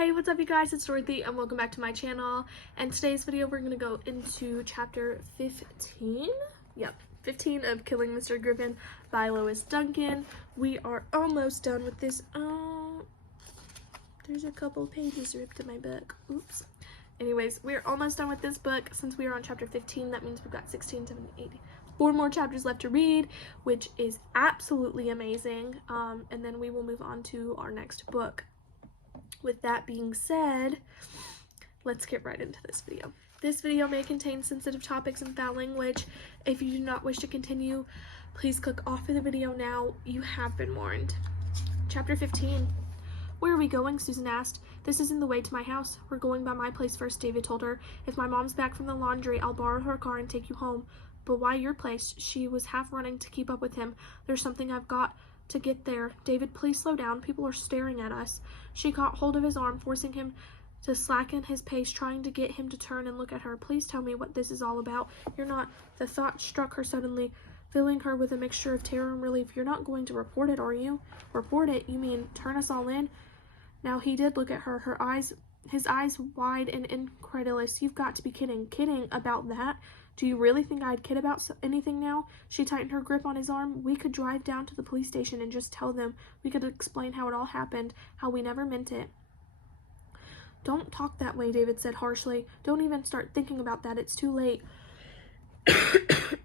Hey, what's up you guys? It's Dorothy and welcome back to my channel. And today's video we're going to go into chapter 15. Yep, 15 of Killing Mr. Griffin by Lois Duncan. We are almost done with this. There's a couple pages ripped in my book. Oops. Anyways, we're almost done with this book. Since we are on chapter 15, that means we've got 16, 17, 18, 4 more chapters left to read, which is absolutely amazing. And then we will move on to our next book. With that being said, let's get right into this video. This video may contain sensitive topics and foul language. If you do not wish to continue, please click off of the video now. You have been warned. Chapter 15. Where are we going? Susan asked. This isn't the way to my house. We're going by my place first, David told her. If my mom's back from the laundry, I'll borrow her car and take you home. But why your place? She was half running to keep up with him. There's something I've got to get there. David, please slow down. People are staring at us. She caught hold of his arm, forcing him to slacken his pace, trying to get him to turn and look at her. Please tell me what this is all about. You're not... The thought struck her suddenly, filling her with a mixture of terror and relief. You're not going to report it, are you? Report it? You mean turn us all in? Now he did look at her, his eyes wide and incredulous. You've got to be kidding. Kidding about that? Do you really think I'd kid about anything now? She tightened her grip on his arm. We could drive down to the police station and just tell them. We could explain how it all happened, how we never meant it. Don't talk that way, David said harshly. Don't even start thinking about that. It's too late. Excuse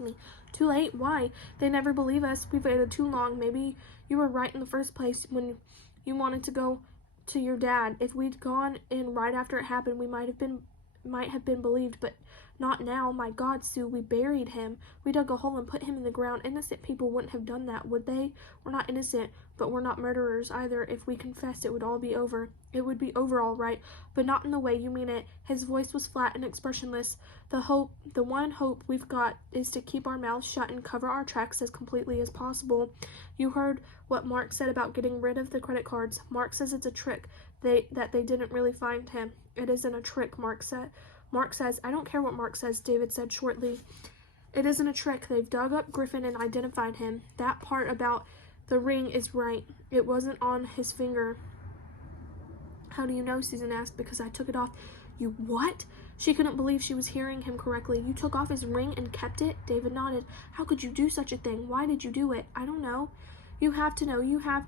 me. Too late? Why? They never believe us. We've waited too long. Maybe you were right in the first place when you wanted to go to your dad. If we'd gone in right after it happened, we might have been believed, but not now. My God, Sue, we buried him. We dug a hole and put him in the ground. Innocent people wouldn't have done that, would they? We're not innocent, but we're not murderers either. If we confessed, it would all be over. It would be over all right, but not in the way you mean it. His voice was flat and expressionless. The one hope we've got is to keep our mouths shut and cover our tracks as completely as possible. You heard what Mark said about getting rid of the credit cards. Mark says it's a trick, that they didn't really find him. It isn't a trick, Mark said. Mark says, I don't care what Mark says, David said shortly. It isn't a trick. They've dug up Griffin and identified him. That part about the ring is right. It wasn't on his finger. How do you know? Susan asked. Because I took it off. You what? She couldn't believe she was hearing him correctly. You took off his ring and kept it? David nodded. How could you do such a thing? Why did you do it? I don't know. You have to know. You had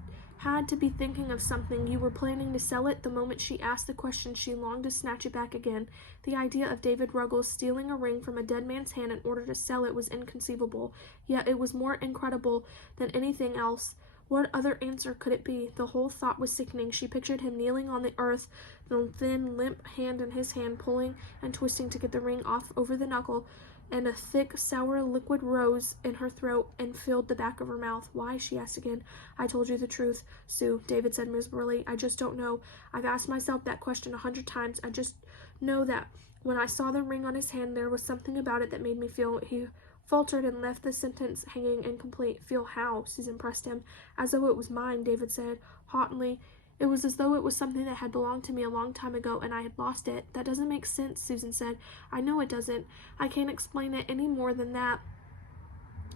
to be thinking of something. You were planning to sell it. The moment she asked the question, she longed to snatch it back again. The idea of David Ruggles stealing a ring from a dead man's hand in order to sell it was inconceivable, yet it was more incredible than anything else. What other answer could it be? The whole thought was sickening. She pictured him kneeling on the earth, the thin, limp hand in his hand, pulling and twisting to get the ring off over the knuckle, and a thick, sour liquid rose in her throat and filled the back of her mouth. Why? She asked again. I told you the truth, Sue, David said miserably. I just don't know. I've asked myself that question 100 times. I just know that when I saw the ring on his hand, there was something about it that made me feel. He faltered and left the sentence hanging incomplete. Feel how? Susan pressed him. As though it was mine, David said haughtily. It was as though it was something that had belonged to me a long time ago and I had lost it. That doesn't make sense, Susan said. I know it doesn't. I can't explain it any more than that.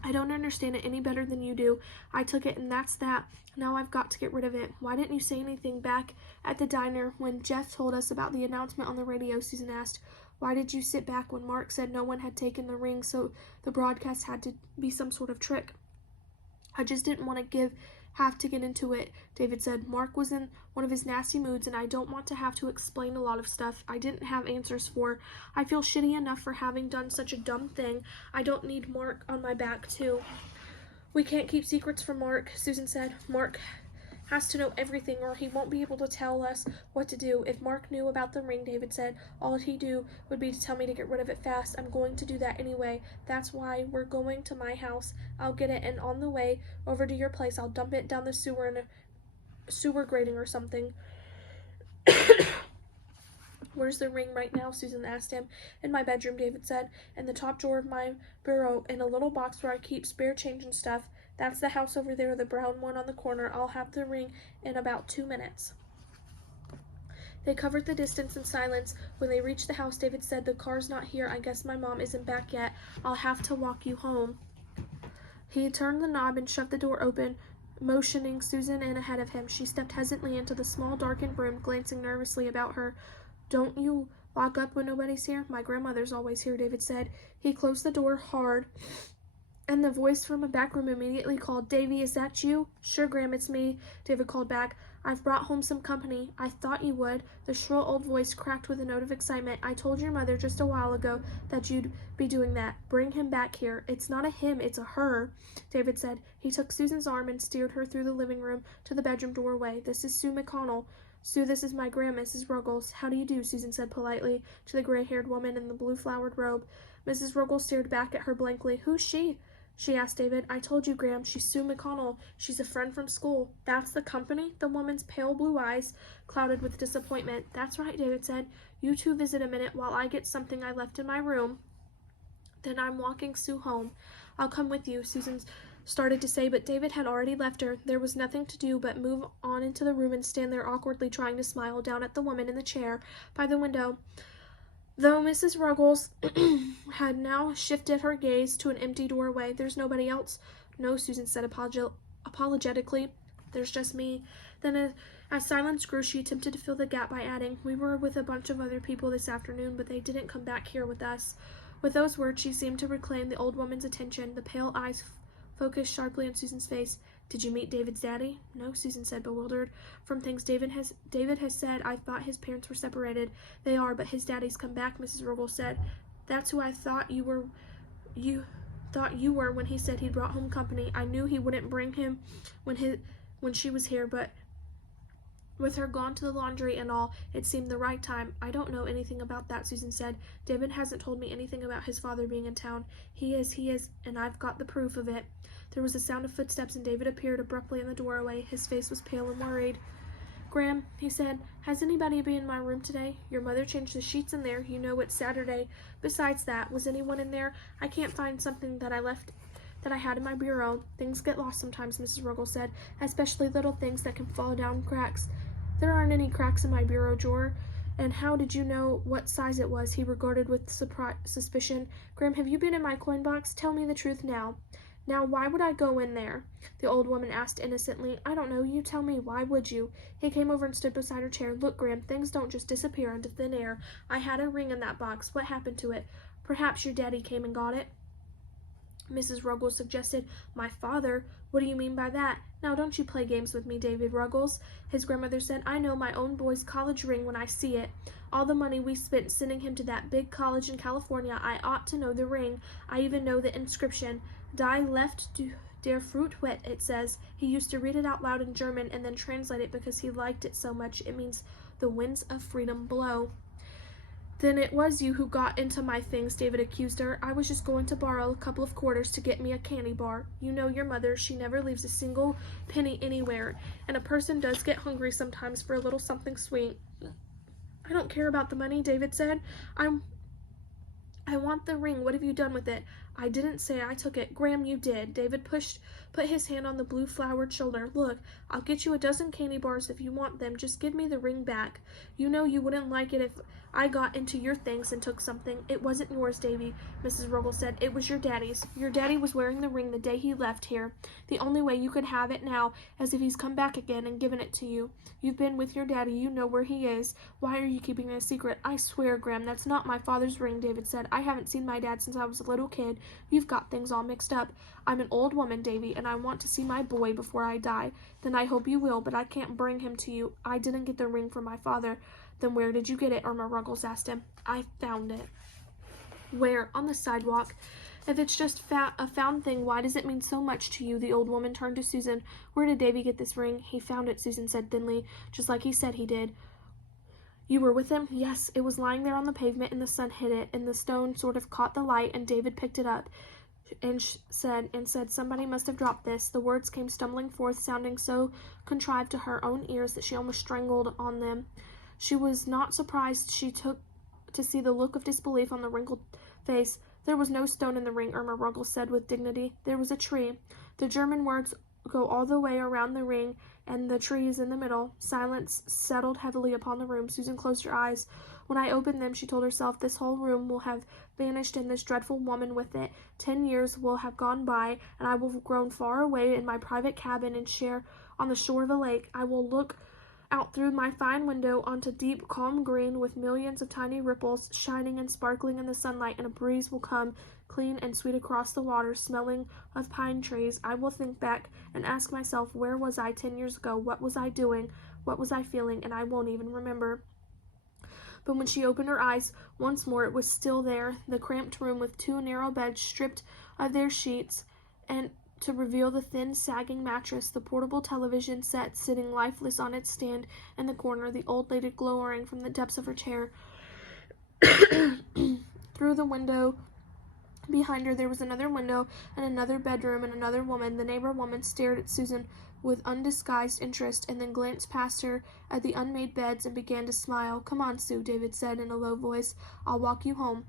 I don't understand it any better than you do. I took it and that's that. Now I've got to get rid of it. Why didn't you say anything back at the diner when Jeff told us about the announcement on the radio? Susan asked. Why did you sit back when Mark said no one had taken the ring, so the broadcast had to be some sort of trick? I just didn't want to have to get into it, David said. Mark was in one of his nasty moods, and I don't want to have to explain a lot of stuff I didn't have answers for. I feel shitty enough for having done such a dumb thing. I don't need Mark on my back, too. We can't keep secrets from Mark, Susan said. Mark has to know everything or he won't be able to tell us what to do. If Mark knew about the ring, David said, all he'd do would be to tell me to get rid of it fast. I'm going to do that anyway. That's why we're going to my house. I'll get it, and on the way over to your place, I'll dump it down the sewer in a sewer grating or something. Where's the ring right now? Susan asked him. In my bedroom, David said. In the top drawer of my bureau, in a little box where I keep spare change and stuff. That's the house over there, the brown one on the corner. I'll have the ring in about 2 minutes. They covered the distance in silence. When they reached the house, David said, the car's not here. I guess my mom isn't back yet. I'll have to walk you home. He turned the knob and shoved the door open. motioning Susan in ahead of him. She stepped hesitantly into the small, darkened room, glancing nervously about her. Don't you lock up when nobody's here? My grandmother's always here, David said. He closed the door hard, and the voice from a back room immediately called, Davy, is that you? Sure, Gram, it's me, David called back. I've brought home some company. I thought you would. The shrill old voice cracked with a note of excitement. I told your mother just a while ago that you'd be doing that. Bring him back here. It's not a him, it's a her, David said. He took Susan's arm and steered her through the living room to the bedroom doorway. This is Sue McConnell. Sue, this is my grandma, Mrs. Ruggles. How do you do, Susan said politely to the gray-haired woman in the blue-flowered robe. Mrs. Ruggles stared back at her blankly. Who's she? She asked David. I told you, Gram, she's Sue McConnell. She's a friend from school. That's the company? The woman's pale blue eyes clouded with disappointment. That's right, David said. You two visit a minute while I get something I left in my room. Then I'm walking Sue home. I'll come with you, Susan started to say, but David had already left her. There was nothing to do but move on into the room and stand there awkwardly trying to smile down at the woman in the chair by the window. Though Mrs. Ruggles had now shifted her gaze to an empty doorway. There's nobody else? No, Susan said apologetically. There's just me. Then as silence grew, she attempted to fill the gap by adding, we were with a bunch of other people this afternoon, but they didn't come back here with us. With those words, she seemed to reclaim the old woman's attention. The pale eyes focused sharply on Susan's face. Did you meet David's daddy? No, Susan said, bewildered. From things David has said, I thought his parents were separated. They are, but his daddy's come back, Mrs. Ruggles said. That's who I thought you were when he said he'd brought home company. I knew he wouldn't bring him when she was here, but with her gone to the laundry and all, it seemed the right time. I don't know anything about that, Susan said. David hasn't told me anything about his father being in town. He is, and I've got the proof of it. There was a sound of footsteps, and David appeared abruptly in the doorway. His face was pale and worried. Gram, he said, has anybody been in my room today? Your mother changed the sheets in there. You know it's Saturday. Besides that, was anyone in there? I can't find something that I had in my bureau. Things get lost sometimes, Mrs. Ruggles said, especially little things that can fall down cracks. There aren't any cracks in my bureau drawer. And how did you know what size it was? He regarded with suspicion. Gram, have you been in my coin box? Tell me the truth now. Now, why would I go in there? The old woman asked innocently. I don't know. You tell me. Why would you? He came over and stood beside her chair. Look, Gram, things don't just disappear into thin air. I had a ring in that box. What happened to it? Perhaps your daddy came and got it. Mrs. Ruggles suggested. My father? What do you mean by that? Now, don't you play games with me, David Ruggles. His grandmother said, I know my own boy's college ring when I see it. All the money we spent sending him to that big college in California, I ought to know the ring. I even know the inscription. Die left der Fruit wet, it says. He used to read it out loud in German and then translate it because he liked it so much. It means the winds of freedom blow. Then it was you who got into my things, David accused her. I was just going to borrow a couple of quarters to get me a candy bar. You know your mother, she never leaves a single penny anywhere, and a person does get hungry sometimes for a little something sweet. I don't care about the money, David said. I want the ring. What have you done with it? I didn't say I took it. Gram, you did. David put his hand on the blue-flowered shoulder. Look, I'll get you a dozen candy bars if you want them. Just give me the ring back. You know you wouldn't like it if I got into your things and took something. It wasn't yours, Davy, Mrs. Ruggles said. It was your daddy's. Your daddy was wearing the ring the day he left here. The only way you could have it now is if he's come back again and given it to you. You've been with your daddy. You know where he is. Why are you keeping it a secret? I swear, Gram, that's not my father's ring, David said. I haven't seen my dad since I was a little kid. You've got things all mixed up. I'm an old woman, Davy, and I want to see my boy before I die. Then I hope you will, but I can't bring him to you. I didn't get the ring from my father. Then where did you get it? Irma Ruggles asked him. I found it. Where? On the sidewalk. If it's just a found thing, why does it mean so much to you? The old woman turned to Susan. Where did Davy get this ring? He found it, Susan said thinly, just like he said he did. You were with him? Yes, it was lying there on the pavement and the sun hit it, and the stone sort of caught the light, and David picked it up and said, somebody must have dropped this. The words came stumbling forth, sounding so contrived to her own ears that she almost strangled on them. She was not surprised she took to see the look of disbelief on the wrinkled face. There was no stone in the ring, Irma Ruggles said with dignity. There was a tree. The German words go all the way around the ring, and the trees in the middle. Silence settled heavily upon the room. Susan closed her eyes. When I opened them, she told herself, this whole room will have vanished and this dreadful woman with it. 10 years will have gone by, and I will have grown far away in my private cabin and share on the shore of a lake. I will look out through my fine window onto deep, calm green with millions of tiny ripples shining and sparkling in the sunlight, and a breeze will come clean and sweet across the water, smelling of pine trees. I will think back and ask myself, where was I 10 years ago? What was I doing? What was I feeling? And I won't even remember. But when she opened her eyes once more, it was still there, the cramped room with 2 narrow beds stripped of their sheets, and to reveal the thin, sagging mattress, the portable television set sitting lifeless on its stand in the corner, the old lady glowering from the depths of her chair. Through the window behind her, there was another window and another bedroom and another woman. The neighbor woman stared at Susan with undisguised interest, and then glanced past her at the unmade beds and began to smile. Come on, Sue, David said in a low voice. I'll walk you home.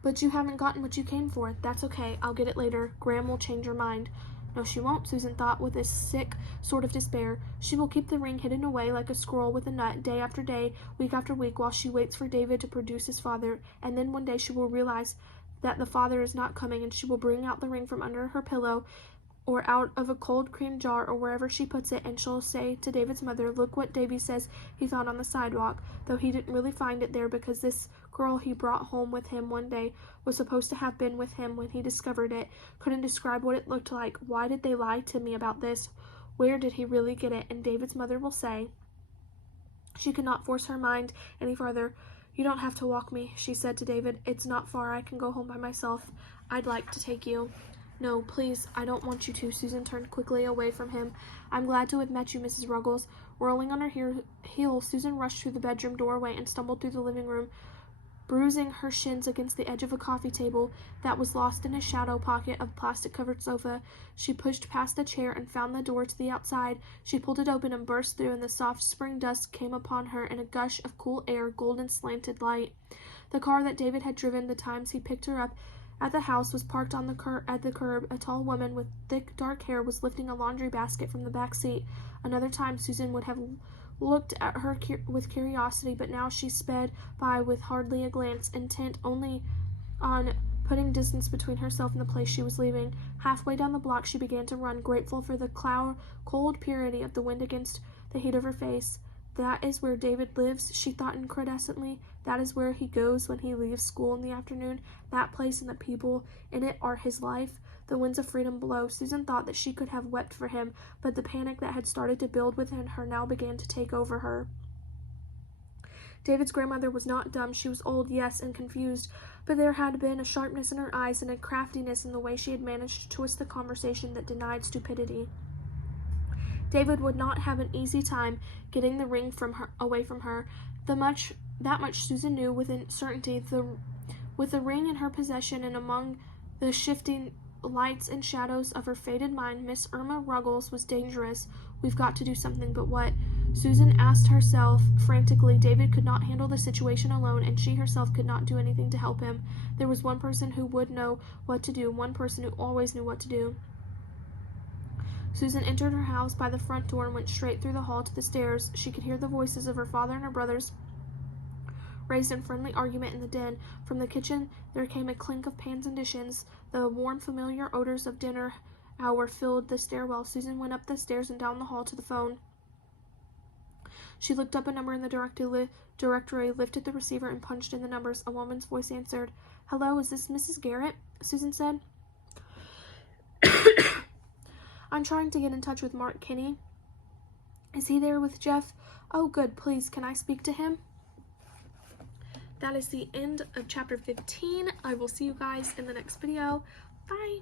But you haven't gotten what you came for. That's okay. I'll get it later. Graham will change her mind. No, she won't, Susan thought with a sick sort of despair. She will keep the ring hidden away like a squirrel with a nut, day after day, week after week, while she waits for David to produce his father. And then one day she will realize that the father is not coming, and she will bring out the ring from under her pillow or out of a cold cream jar or wherever she puts it, and she'll say to David's mother, look what Davy says he found on the sidewalk, though he didn't really find it there because this girl he brought home with him one day was supposed to have been with him when he discovered it. Couldn't describe what it looked like. Why did they lie to me about this? Where did he really get it? And David's mother will say. She could not force her mind any farther. You don't have to walk me, she said to David. It's not far. I can go home by myself. I'd like to take you. No, please, I don't want you to. Susan turned quickly away from him. I'm glad to have met you, Mrs. Ruggles. Whirling on her heels, Susan rushed through the bedroom doorway and stumbled through the living room, bruising her shins against the edge of a coffee table that was lost in a shadow pocket of plastic-covered sofa. She pushed past the chair and found the door to the outside. She pulled it open and burst through, and the soft spring dusk came upon her in a gush of cool air, golden slanted light. The car that David had driven the times he picked her up at the house was parked on at the curb. A tall woman with thick, dark hair was lifting a laundry basket from the back seat. Another time Susan would have looked at her with curiosity, but now she sped by with hardly a glance, intent only on putting distance between herself and the place she was leaving. Halfway down the block she began to run, grateful for the cold purity of the wind against the heat of her face. That is where David lives, she thought incredulously. That is where he goes when he leaves school in the afternoon. That place and the people in it are his life. The winds of freedom blow. Susan thought that she could have wept for him, but the panic that had started to build within her now began to take over her. David's grandmother was not dumb. She was old, yes, and confused, but there had been a sharpness in her eyes and a craftiness in the way she had managed to twist the conversation that denied stupidity. David would not have an easy time getting the ring away from her. That much Susan knew with certainty. With the ring in her possession and among the shifting lights and shadows of her faded mind, Miss Irma Ruggles was dangerous. We've got to do something, but what? Susan asked herself frantically. David could not handle the situation alone, and she herself could not do anything to help him. There was one person who would know what to do, one person who always knew what to do. Susan entered her house by the front door and went straight through the hall to the stairs. She could hear the voices of her father and her brothers raised in friendly argument in the den. From the kitchen there came a clink of pans and dishes. The warm, familiar odors of dinner hour filled the stairwell. Susan went up the stairs and down the hall to the phone. She looked up a number in the directory, lifted the receiver, and punched in the numbers. A woman's voice answered. Hello, is this Mrs. Garrett? Susan said. I'm trying to get in touch with Mark Kinney. Is he there with Jeff? Oh, good. Please, can I speak to him? That is the end of chapter 15. I will see you guys in the next video. Bye.